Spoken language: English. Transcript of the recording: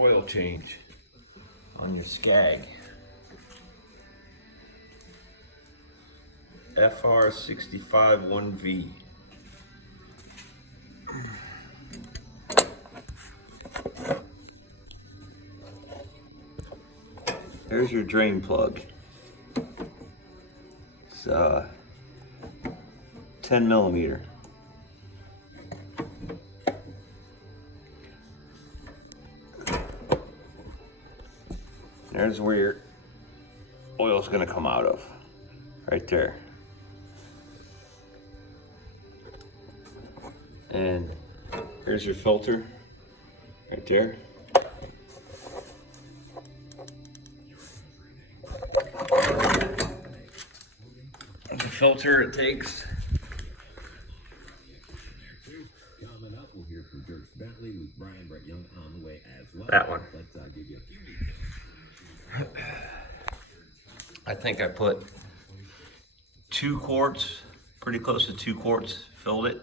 oil change on your scag. fr651v. There's your drain plug. It's 10 millimeter. There's where your oil's gonna come out of, right there. And here's your filter, right there. The filter it takes. Coming up, we'll hear from Dirk Bentley with Brian Brett Young on the way as well. That one. Let's give you a few details. I think I put 2 quarts, pretty close to 2 quarts, filled it.